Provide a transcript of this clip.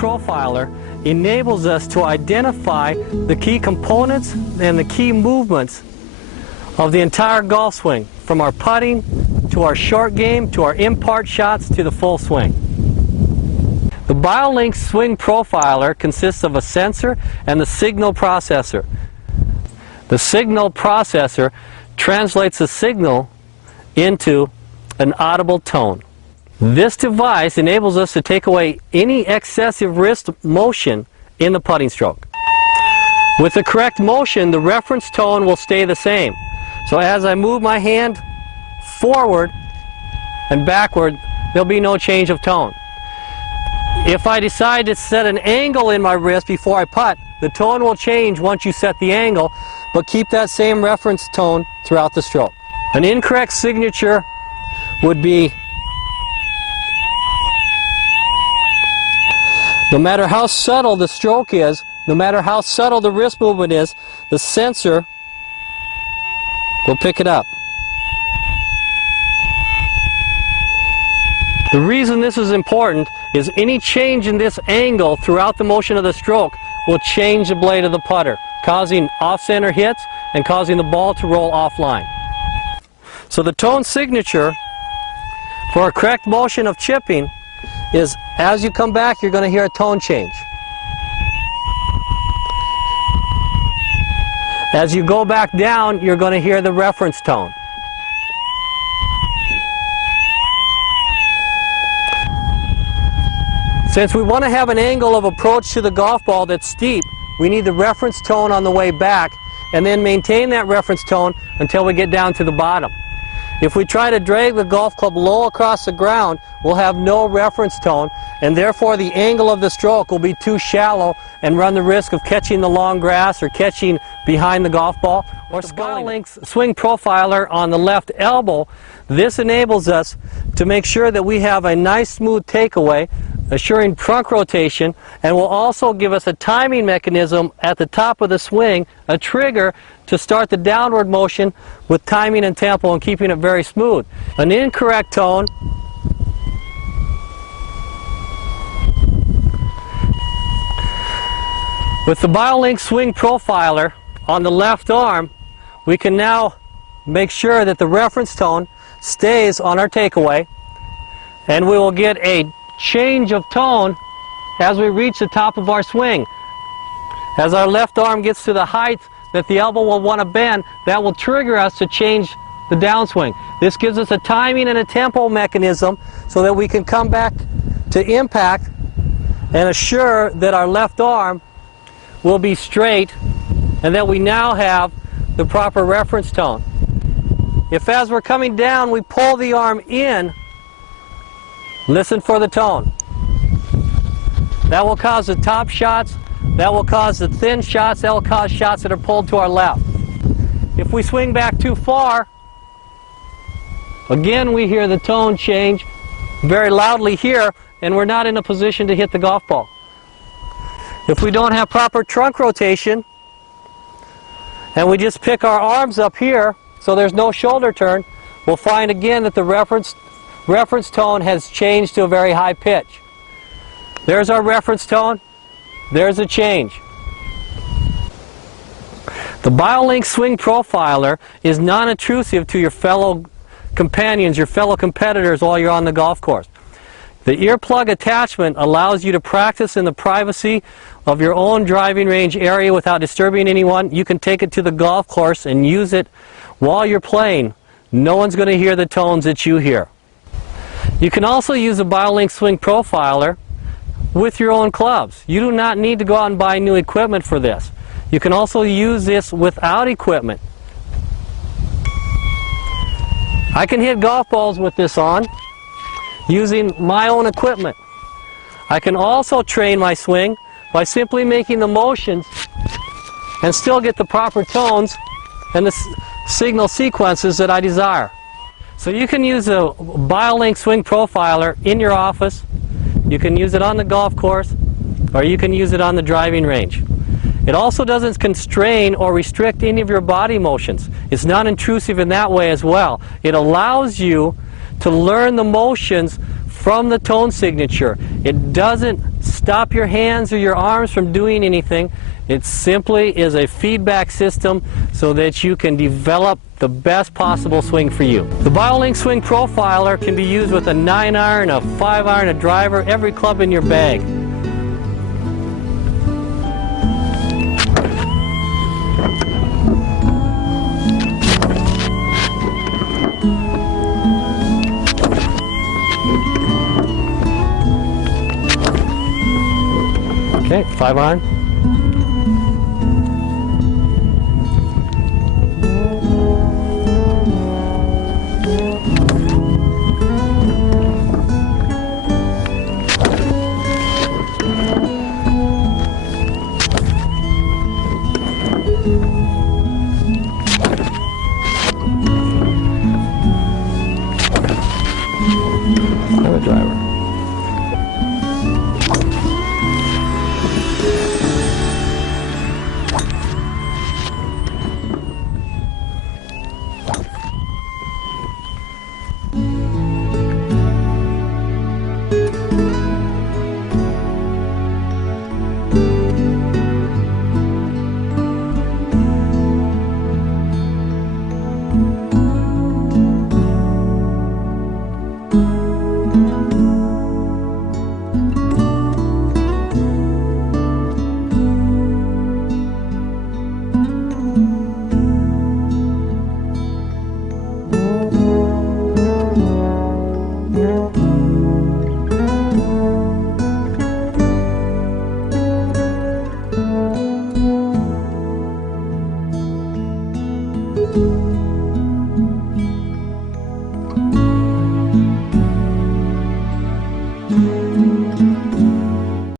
Profiler enables us to identify the key components and the key movements of the entire golf swing, from our putting to our short game to our impart shots to the full swing. The BioLinks Swing Profiler consists of a sensor and the signal processor. The signal processor translates the signal into an audible tone. This device enables us to take away any excessive wrist motion in the putting stroke. With the correct motion, the reference tone will stay the same. So as I move my hand forward and backward, there'll be no change of tone. If I decide to set an angle in my wrist before I putt, the tone will change once you set the angle, but keep that same reference tone throughout the stroke. An incorrect signature would be, no matter how subtle the stroke is, no matter how subtle the wrist movement is, the sensor will pick it up. The reason this is important is any change in this angle throughout the motion of the stroke will change the blade of the putter, causing off-center hits and causing the ball to roll offline. So the tone signature for a correct motion of chipping is, as you come back, you're going to hear a tone change. As you go back down, you're going to hear the reference tone. Since we want to have an angle of approach to the golf ball that's steep, we need the reference tone on the way back and then maintain that reference tone until we get down to the bottom. If we try to drag the golf club low across the ground, we'll have no reference tone, and therefore the angle of the stroke will be too shallow and run the risk of catching the long grass or catching behind the golf ball or sculling. BioLinks Swing Profiler on the left elbow, this enables us to make sure that we have a nice smooth takeaway, assuring trunk rotation, and will also give us a timing mechanism at the top of the swing, a trigger to start the downward motion with timing and tempo and keeping it very smooth. An incorrect tone with the BioLinks Swing Profiler on the left arm, we can now make sure that the reference tone stays on our takeaway, and we will get a change of tone as we reach the top of our swing. As our left arm gets to the height that the elbow will want to bend, that will trigger us to change the downswing. This gives us a timing and a tempo mechanism so that we can come back to impact and assure that our left arm will be straight and that we now have the proper reference tone. If as we're coming down we pull the arm in, listen for the tone. That will cause the top shots, that will cause the thin shots, that will cause shots that are pulled to our left. If we swing back too far, again we hear the tone change very loudly here, and we're not in a position to hit the golf ball. If we don't have proper trunk rotation, and we just pick our arms up here so there's no shoulder turn, we'll find again that the reference tone has changed to a very high pitch. There's our reference tone. There's a change. The BioLinks Swing Profiler is non-intrusive to your fellow companions, your fellow competitors while you're on the golf course. The earplug attachment allows you to practice in the privacy of your own driving range area without disturbing anyone. You can take it to the golf course and use it while you're playing. No one's going to hear the tones that you hear. You can also use a BioLinks Swing Profiler with your own clubs. You do not need to go out and buy new equipment for this. You can also use this without equipment. I can hit golf balls with this on using my own equipment. I can also train my swing by simply making the motions and still get the proper tones and the signal sequences that I desire. So you can use a BioLinks Swing Profiler in your office, you can use it on the golf course, or you can use it on the driving range. It also doesn't constrain or restrict any of your body motions. It's not intrusive in that way as well. It allows you to learn the motions from the tone signature. It doesn't stop your hands or your arms from doing anything. It simply is a feedback system so that you can develop the best possible swing for you. The BioLinks Swing Profiler can be used with a 9-iron, a 5-iron, a driver, every club in your bag. Okay, 5-iron. Another driver.